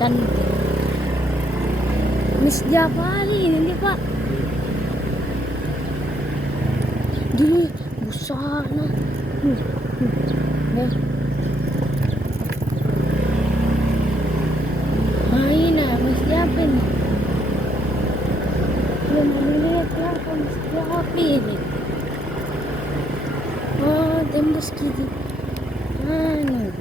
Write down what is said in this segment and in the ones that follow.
cantik. Miss Jafari ini Pak. Di busana. Deh. Ini Miss Jafari nih. Belum lihat ya Miss Jafari ini. Oh, tembus gigi. Anu.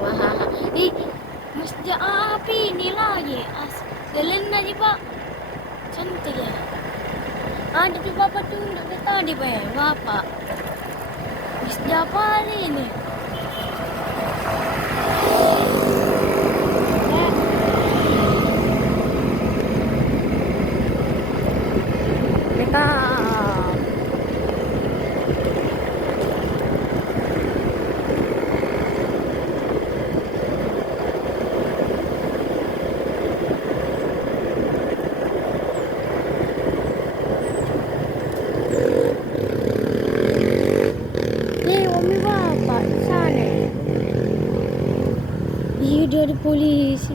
Wah, masjid api ini lagi. Jalan aja Pak, cantik ya. Ada di Bapak tunjuk di tadi Pak ya, Bapak. Masjid apa ini? Kita dia ada polisi.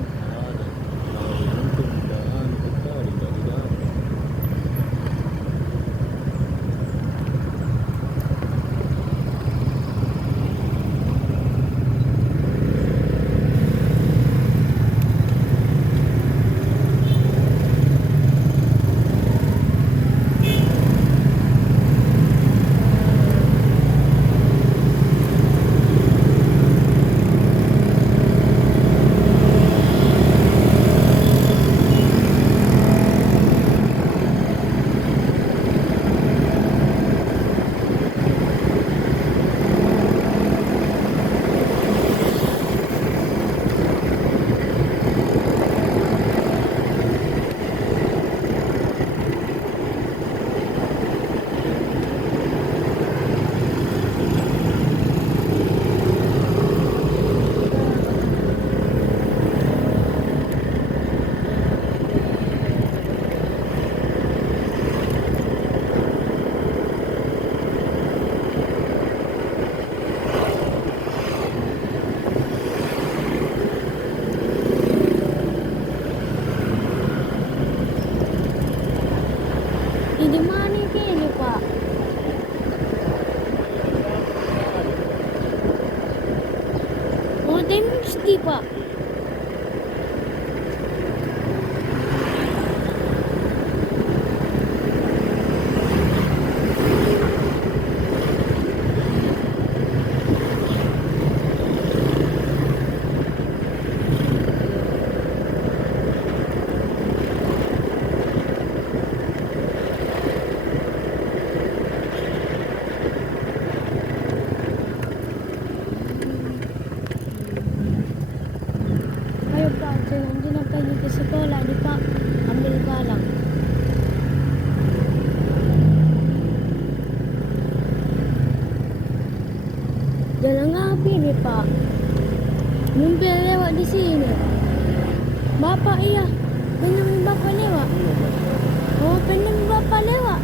Ini mana ini Pak? Oh, mesti Pak. Ayo Pak, jangan nak pergi ke sekolah ni Pak. Ambil barang. Jalan ngapi ni Pak. Mimpi lewat di sini. Bapak iya. Benar Bapak lewat. Oh, benar Bapak lewat.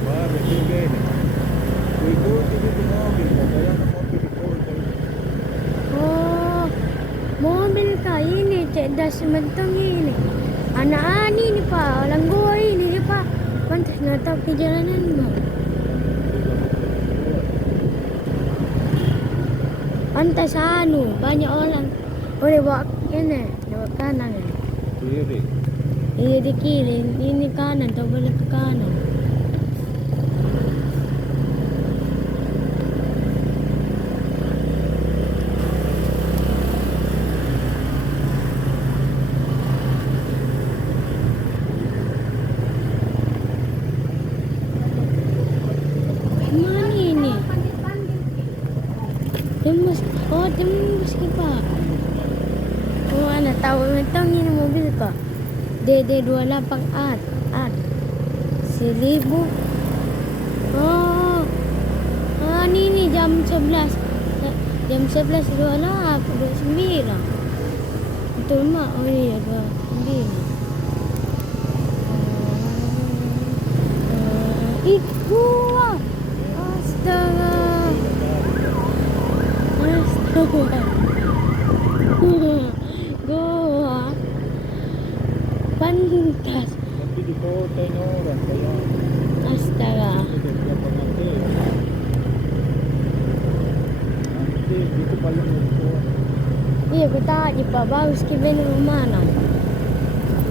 Baru juga ini. Ikuti itu mobil, mobil Oh, mobil kah ini cerdas mentong ini. Anak ani ni Pak, orang gua ini ni Pak. Pantas nak tahu perjalanan mu. Pantas anu, banyak orang. Boleh bawa ini, bawa kanan. kiri. Iya di kiri, ini kanan, tak boleh ke kanan. Tembus. Oh, tembus ke Pak. Oh, anak tahu mentang ini mobil Pak. DD28 Art 1000. Oh. Ah, ini jam 11. Jam 11.28 29. Betul mak. Oh iya 29. Gua. Astaga. Gua. Pantas. Tapi di kota ini orang kaya Astaga. dia pengantin. Nanti itu paling lucu. Iya betul di Pak. Bagus ke rumah mana.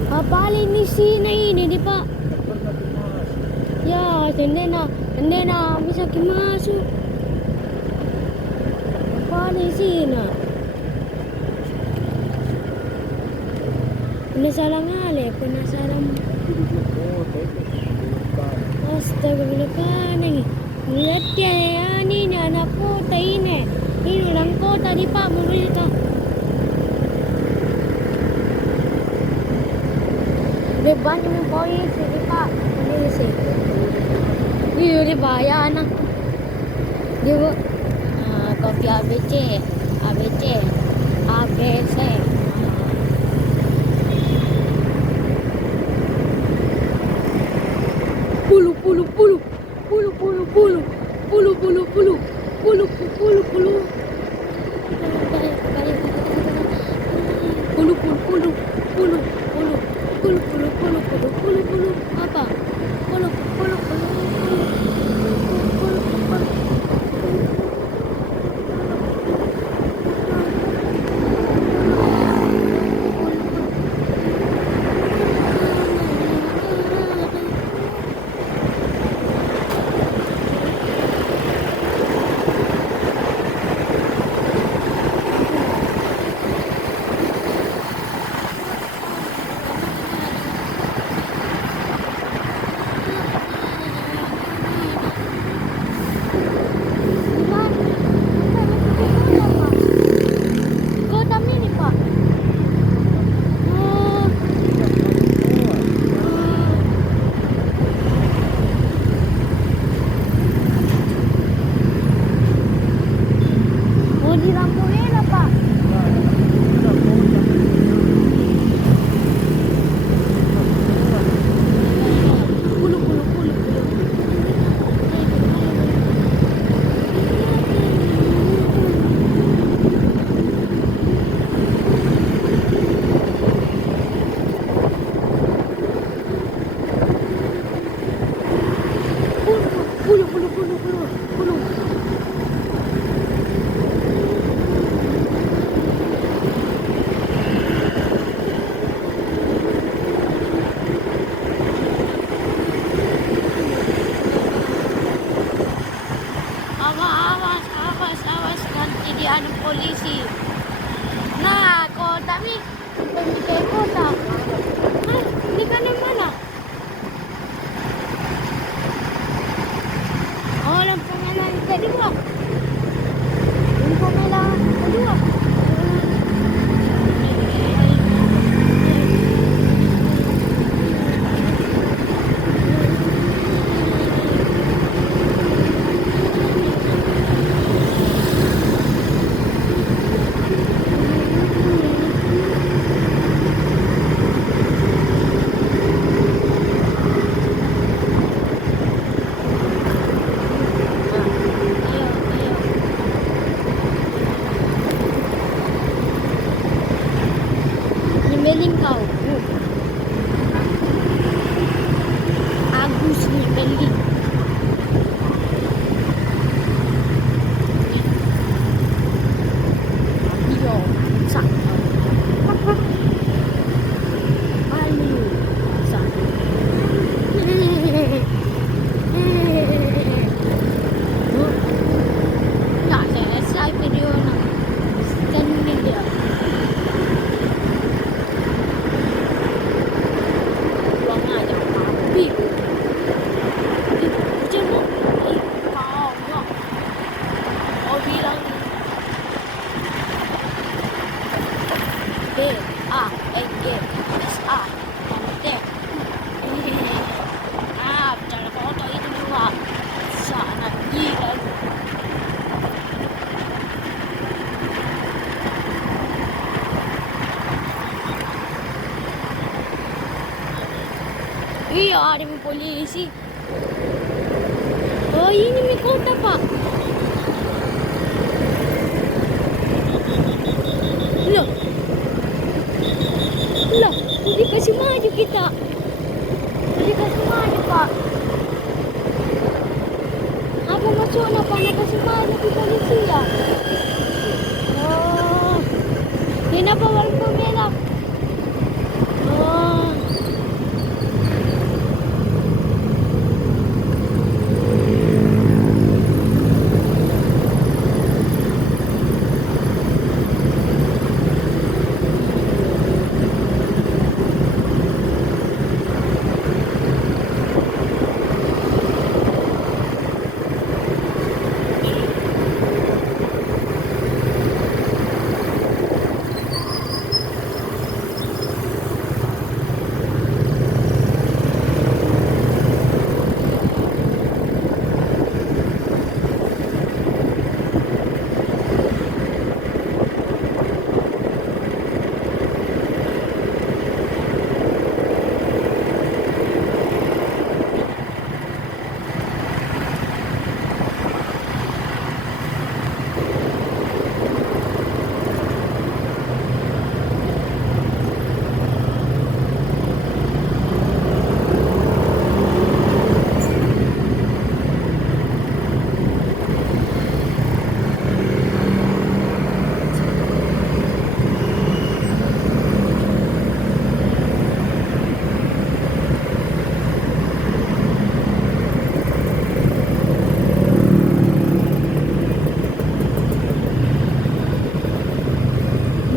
Apa ini sini ini di Pak? Tak pernah kemas. Ya, tendena bisa masuk. Apa di sini? Penasaran kali, penasaran. Tapi di kota itu bukan. Astaga, bilakan ini. Lihat ya, ini anak kota ini. Ini orang kota di Pak, mobil itu. Udah banyak yang polisi di Pak, polisi. Iya, dia bayar anak. Dia kopi ABC, ABC, ABC. Puluh. Apa? Puluh. Kota ini Pak. Oh. Oh di lampu merah Pak. Puluh. Awas nanti dia ada polisi. Nah, kota ni pemilik kota. Hah, ini kan yang mana? Oh, lampu merah yang kedua. Lampu merah kedua. Ayo. demi polisi. Oh, ini mi kota, Pak. Loh. Loh, dikasih maju kita. Dikasih maju, Pak. Apa maksudnya, Pak? Nakasih maju di polisi ya? Oh. Kenapa walang pamela? Oh.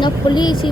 Na polisi.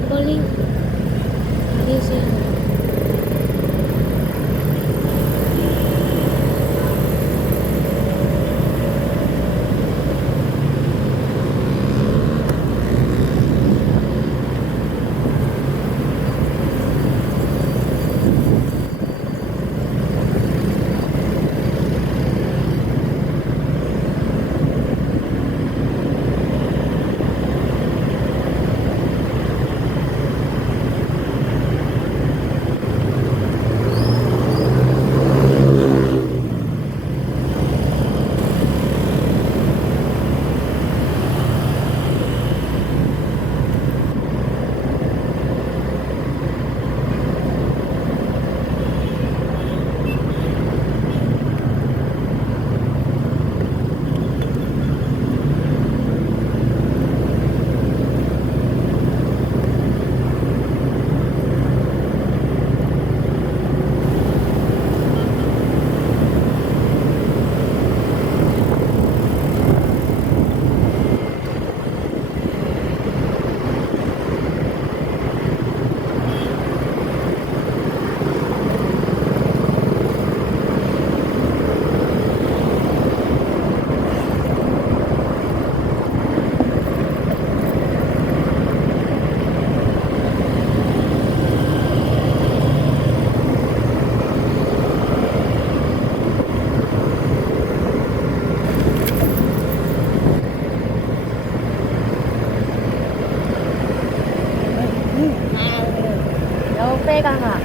Pegang nggak?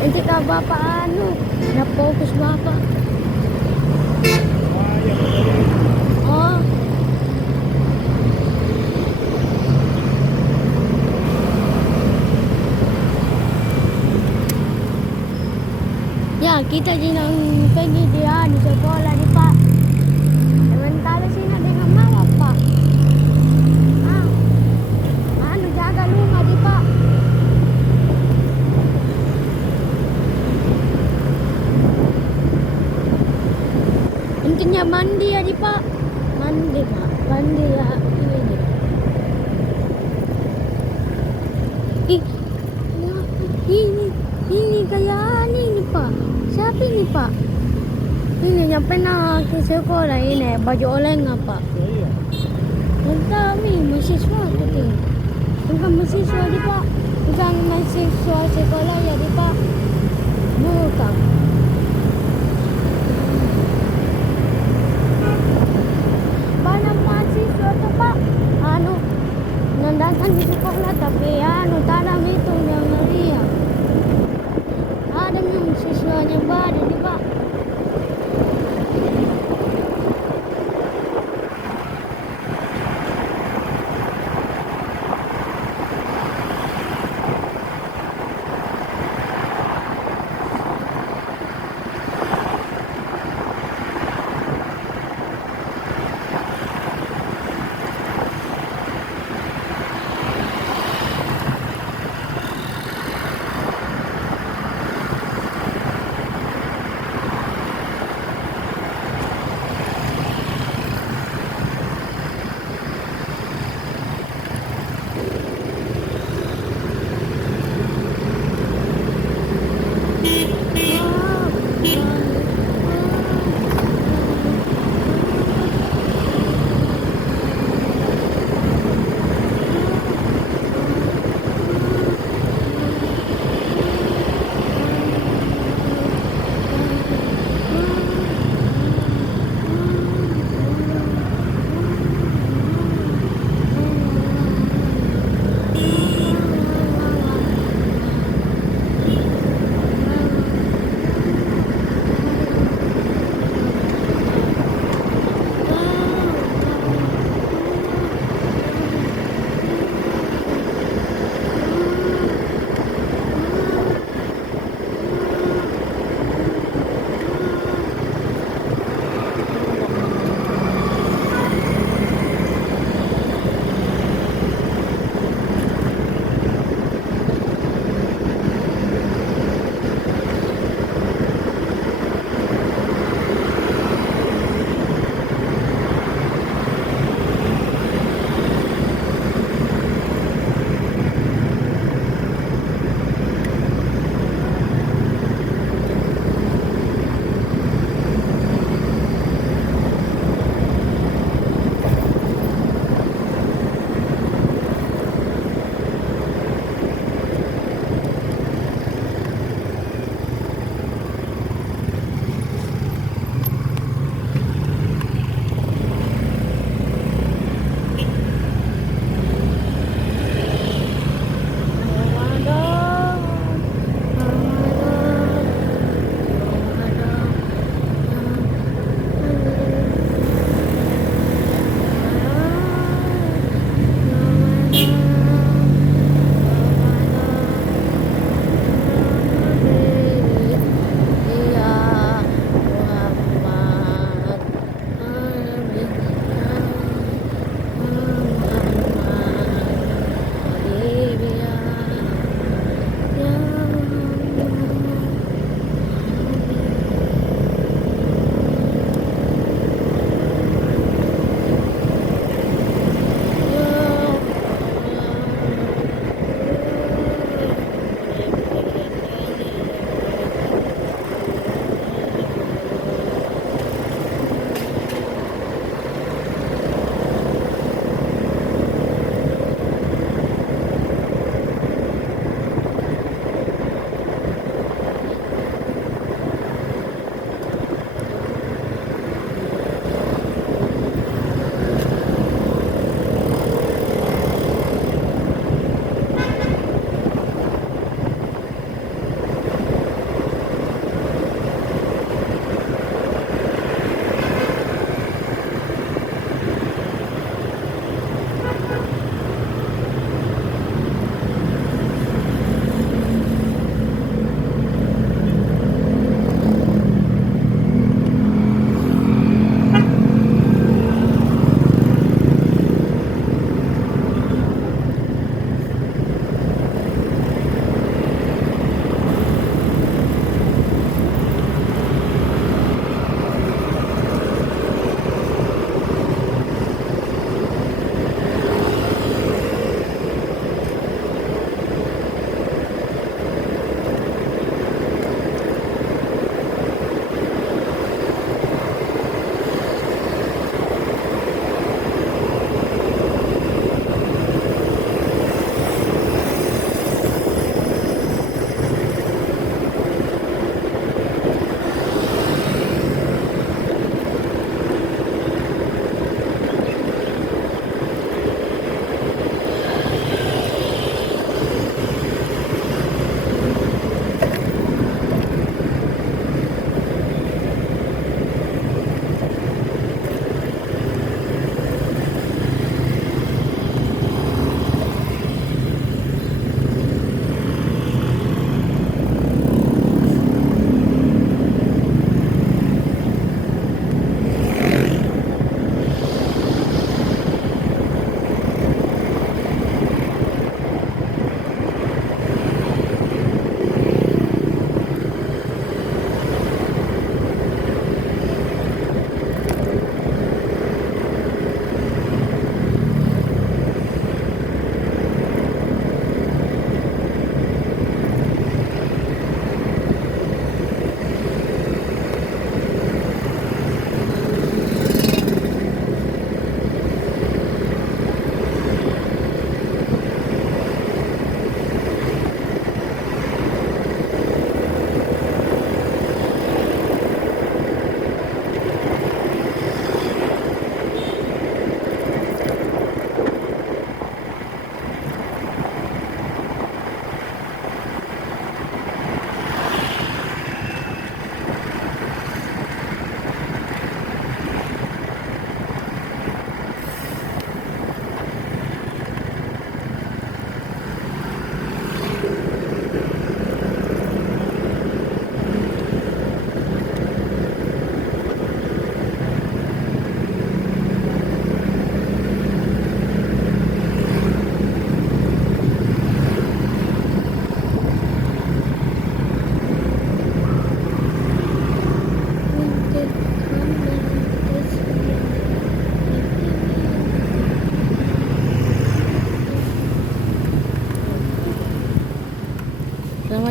Nanti kak bapak nggak fokus bapak. Oh. Ya kita jinang pergi dia di sekolah di Pak. Sementara sini dengan mama Pak. Jaga rumah di Pak. Intinya mandi ya di Pak. Mandi Pak. Mandi ya ini. Ini kayak ini Pak. Siapa ini Pak? Ini yang pernah ke sekolah ini baju oleng apa? Iya. Kami mahasiswa tadi. Bukan mahasiswa di Pak. Bukan mahasiswa sekolah ya di Pak. Bukan. Banyak mahasiswa tuh Pak. Nandakan di sekolah tapi tanam itu yang meriah.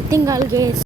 tinggal guys.